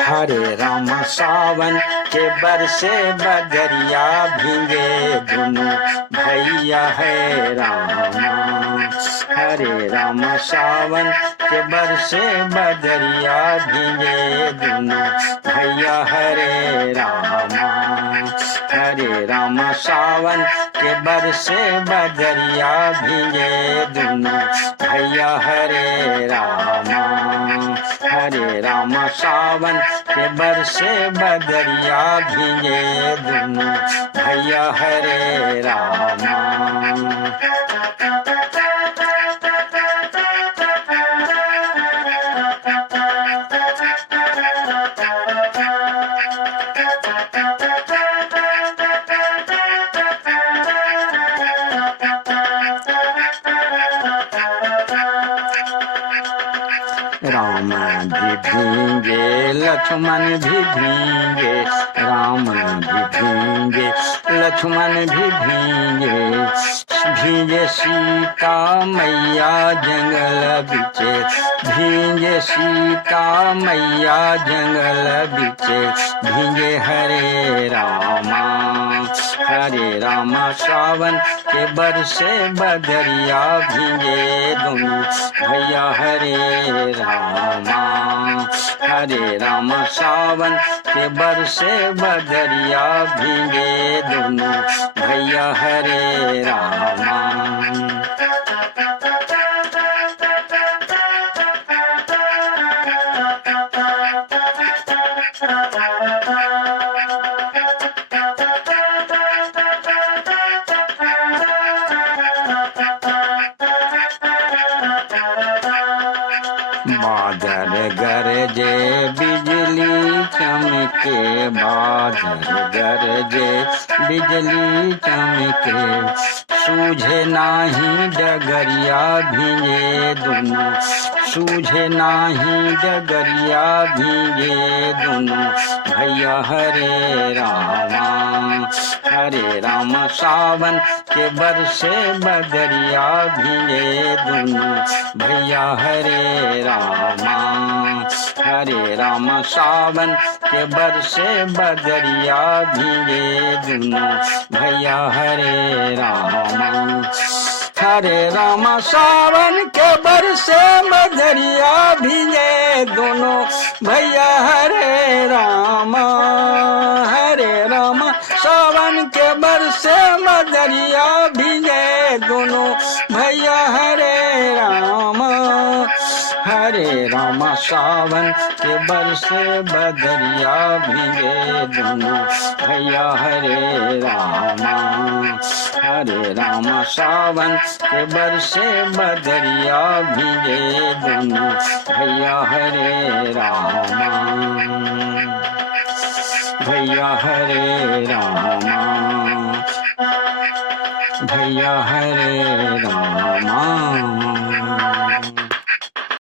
हरे राम सावन के बरसे बदरिया भीगे दोनों भैया है रामा। हरे राम सावन के बरसे बदरिया भीगे दोनों भैया हरे रामा। हरे राम सावन के बरसे बदरिया भीगे दोनों भैया हरे रामा। हरे राम सावन के बरसे बदरिया भीगे दोनों भैया हरे रामा। राम भी भींगे लक्ष्मण भी भींगे, राम भी भींगे लक्ष्मण भी भींगे। भींगे सीता मैया जंगल बिचे, भींगे सीता मैया जंगल बिचे। भींगे हरे रामा। हरे रामा सावन के बरसे बदरिया भींगे दोनों भैया हरे रामा। हरे रामा सावन के बरसे बदरिया भींगे दोनों भैया हरे रामा। बादल गरजे बिजली चमके, बादल गरजे बिजली चमके। सूझे नाही डगरिया भीगे दोनों, सूझे नाही डगरिया भीगे दोनों भैया हरे रामा। हरे राम सावन के बरसे बदरिया भीगे दोनों भैया हरे रामा। हरे राम सावन के बरसे बदरिया भीगे दोनों भैया हरे रामा। हरे राम सावन के बरसे बदरिया भीगे दोनों भैया हरे रामा। हरे राम सावन के बरसे बदरिया भीगे दोनों भैया हरे रामा। हरे राम सावन के बरसे बदरिया भीगे दोनों भैया हरे रामा। हरे राम सावन के बरसे बदरिया भीगे दोनों भैया हरे रामा। भैया हरे रामा, भैया हरे रामा।